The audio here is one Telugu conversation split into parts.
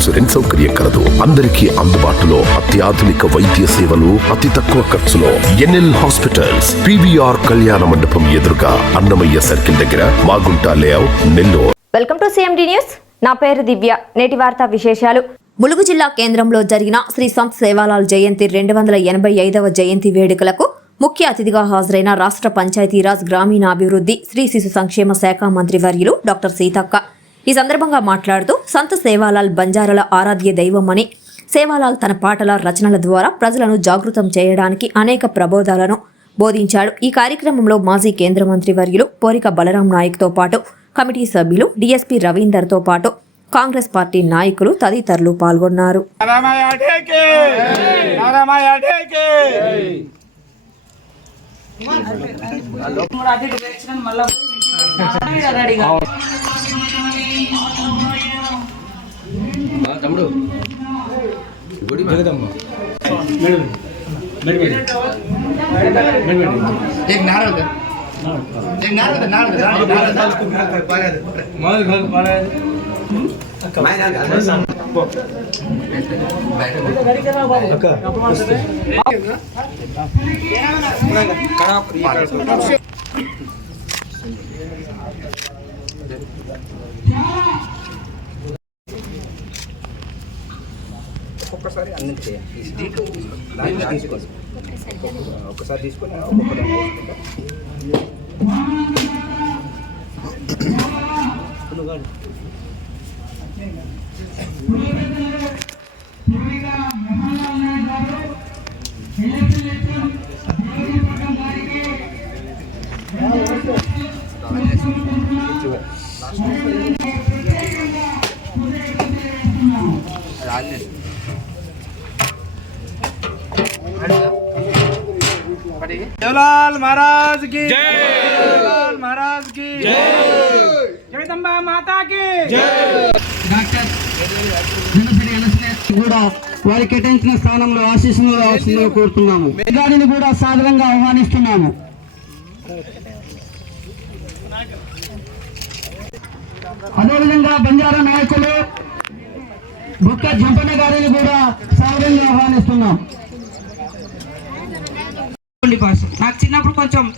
ఇన్సూరెన్స్ సౌకర్యం కలదు. అందరికీ అందుబాటులో అత్యాధునిక వైద్య సేవలు అతి తక్కువ ఖర్చులో. ఎన్ఎల్ హాస్పిటల్స్ పివిఆర్ కళ్యాణ మండపం ఎదురుగా అన్నమయ్య సర్కిల్ దగ్గర Magunta layout Nellore. Welcome to CMD news నా పేరు దివ్య. నేటి వార్తా విశేషాలు. ములుగు జిల్లా కేంద్రంలో జరిగిన శ్రీ సంత్ సేవాలాల్ జయంతి రెండు వందల ఎనభై ఐదవ జయంతి వేడుకలకు ముఖ్య అతిథిగా హాజరైన రాష్ట్ర పంచాయతీరాజ్ గ్రామీణాభివృద్ధి స్త్రీ శిశు సంక్షేమ శాఖ మంత్రి వర్యులు డాక్టర్ సీతక్క. ఈ సందర్భంగా మాట్లాడుతూ సంత సేవాలాల్ బంజారాల ఆరాధ్య దైవమని సేవాలాల్ తన పాటల రచనల ద్వారా ప్రజలను జాగృతం చేయడానికి అనేక ప్రబోధాలను బోధించాడు. ఈ కార్యక్రమంలో మాజీ కేంద్ర మంత్రి వర్యులు పోరిక బలరాం నాయక్తో పాటు కమిటీ సభ్యులు డీఎస్పీ రవీందర్తో పాటు కాంగ్రెస్ పార్టీ నాయకులు తదితరులు పాల్గొన్నారు. తమ్ముడు గుడి एक ఒక్కొక్కసారి అన్ని చేయాలి దీంట్లో తీసుకోండి. ఒకసారి తీసుకొని ఒక్కొక్క దాంట్లో జవలాల్ మహారాజ్కి జవలాల్ మహారాజ్కి జగదంబ మాతాకి కూడా వారి కేటాయించిన స్థానంలో ఆశీస్సులు కోరుతున్నాము. కూడా సాధారణంగా ఆహ్వానిస్తున్నాము. అదేవిధంగా బంజారా నాయకులు బుక్క జంపన్న గారిని కూడా సాదరంగా ఆహ్వానిస్తున్నాం. భాష. నాకు చిన్నప్పుడు కొంచెం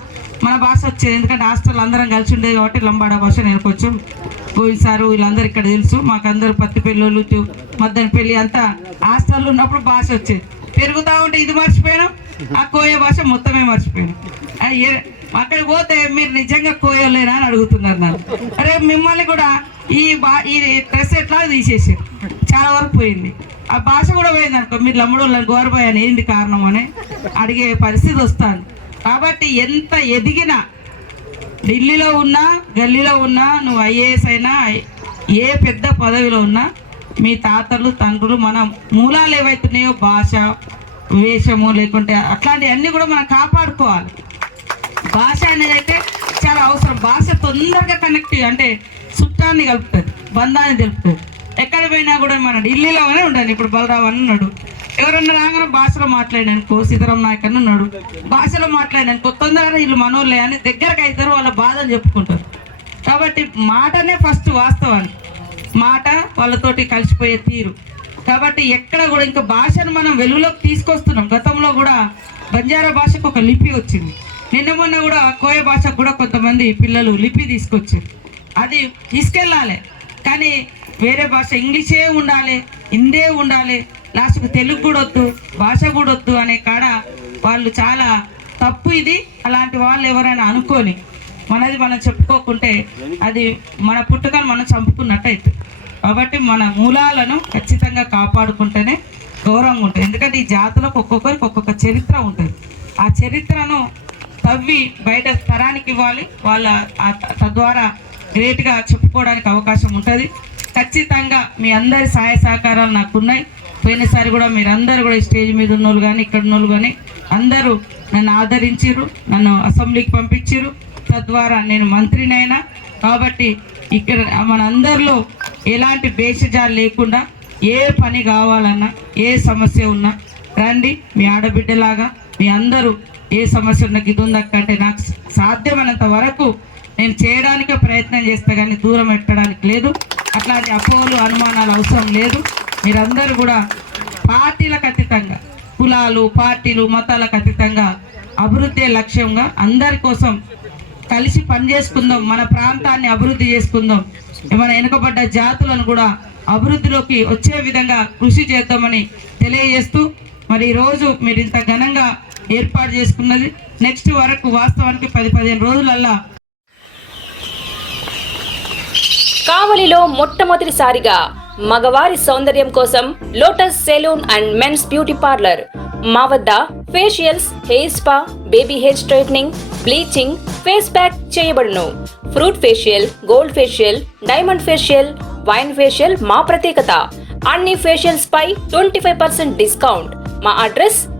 మన భాష వచ్చేది. ఎందుకంటే హాస్టల్ అందరం కలిసి ఉండేది కాబట్టి లంబాడ భాష నేను కొంచెం సారు వీళ్ళందరూ ఇక్కడ తెలుసు. మాకు పత్తి పెళ్ళోళ్ళు మద్దన పెళ్ళి అంతా హాస్టల్లో ఉన్నప్పుడు భాష వచ్చేది. పెరుగుతూ ఉంటే ఇది మర్చిపోయాను. ఆ కోయ భాష మొత్తమే మర్చిపోయాను. అక్కడ అక్కడికి పోతే మీరు నిజంగా కోయలేనా అని అడుగుతున్నారు నన్ను. అరే మిమ్మల్ని కూడా ఈ బా ఈ డ్రెస్ ఎట్లా తీసేసారు. చాలా వరకు పోయింది. ఆ భాష కూడా పోయింది అనుకో మీరు లమ్ముడు గోరపోయాను ఏంటి కారణం అని అడిగే పరిస్థితి వస్తుంది. కాబట్టి ఎంత ఎదిగినా ఢిల్లీలో ఉన్నా గల్లీలో ఉన్నా నువ్వు ఐఏఎస్ అయినా ఏ పెద్ద పదవిలో ఉన్నా మీ తాతలు తండ్రులు మన మూలాలు ఏవైతున్నాయో భాష వేషము లేకుంటే అట్లాంటివన్నీ కూడా మనం కాపాడుకోవాలి. భాష అనేది అయితే చాలా అవసరం. భాష తొందరగా కనెక్ట్ అంటే సుట్టాన్ని కలుపుతుంది బంధాన్ని తెలుపుతుంది. ఎక్కడ పోయినా కూడా మన ఢిల్లీలోనే ఉండాలి. ఇప్పుడు బలరావు అని ఉన్నాడు. ఎవరన్నా రాగానే భాషలో మాట్లాడానుకో సీతారాం నాయక్ అని ఉన్నాడు. భాషలో మాట్లాడానుకో తొందరగా వీళ్ళు మనోళ్ళే అని దగ్గరకు అవుతారు వాళ్ళ బాధలు చెప్పుకుంటారు. కాబట్టి మాటనే ఫస్ట్ వాస్తవానికి మాట వాళ్ళతోటి కలిసిపోయే తీరు. కాబట్టి ఎక్కడ కూడా ఇంకా భాషను మనం వెలుగులోకి తీసుకొస్తున్నాం. గతంలో కూడా బంజారా భాషకు ఒక లిపి వచ్చింది. నిన్న మొన్న కూడా కోయ భాషకు కూడా కొంతమంది పిల్లలు లిపి తీసుకొచ్చారు. అది తీసుకెళ్ళాలి. కానీ వేరే భాష ఇంగ్లీషే ఉండాలి హిందే ఉండాలి లాస్ట్కు తెలుగు కూడా వద్దు భాష కూడా వద్దు అనే కాడ వాళ్ళు చాలా తప్పు ఇది. అలాంటి వాళ్ళు ఎవరైనా అనుకొని మనది మనం చెప్పుకోకుంటే అది మన పుట్టుకను మనం చంపుకున్నట్టయితే. కాబట్టి మన మూలాలను ఖచ్చితంగా కాపాడుకుంటేనే గౌరవంగా ఉంటుంది. ఎందుకంటే ఈ జాతులకు ఒక్కొక్కరికి ఒక్కొక్క చరిత్ర ఉంటుంది. ఆ చరిత్రను తవ్వి బయట తరానికి ఇవ్వాలి. వాళ్ళ తద్వారా గ్రేట్గా చెప్పుకోవడానికి అవకాశం ఉంటుంది. ఖచ్చితంగా మీ అందరి సహాయ సహకారాలు నాకున్నాయి. పోయినసారి కూడా మీరందరూ కూడా స్టేజ్ మీద ఉన్నోళ్ళు కానీ ఇక్కడ ఉన్నోళ్ళు కానీ అందరూ నన్ను ఆదరించారు నన్ను అసెంబ్లీకి పంపించారు తద్వారా నేను మంత్రినైనా. కాబట్టి ఇక్కడ మనందరిలో ఎలాంటి భేషజాలు లేకుండా ఏ పని కావాలన్నా ఏ సమస్య ఉన్నా రండి. మీ ఆడబిడ్డలాగా మీ అందరూ ఏ సమస్య ఉన్న గిదుందక్క అంటే నాకు సాధ్యమైనంత వరకు నేను చేయడానికే ప్రయత్నం చేస్తా కానీ దూరం పెట్టడానికి లేదు. అట్లాంటి అపోహలు అనుమానాలు అవసరం లేదు. మీరందరూ కూడా పార్టీలకు అతీతంగా కులాలు పార్టీలు మతాలకు అతీతంగా అభివృద్ధి లక్ష్యంగా అందరి కోసం కలిసి పనిచేసుకుందాం మన ప్రాంతాన్ని అభివృద్ధి చేసుకుందాం. ఏమైనా వెనుకబడ్డ జాతులను కూడా అభివృద్ధిలోకి వచ్చే విధంగా కృషి చేద్దామని తెలియజేస్తూ మరి ఈరోజు మీరు ఇంత ఘనంగా ఏర్పాటు చేసుకున్నది. నెక్స్ట్ వరకు వాస్తవానికి పది పదిహేను రోజులల్లా కావలిలో మొట్టమొదటిసారిగా మగవారి సౌందర్యం కోసం Lotus salon and men's beauty parlour మా వద్ద facials hair spa baby hair straightening bleaching face pack చేయబడును. Fruit facial gold facial diamond facial wine facial మా ప్రత్యేకత. అన్ని ఫేషియల్స్ పై ట్వంటీ ఫైవ్ పర్సెంట్ డిస్కౌంట్. మా అడ్రస్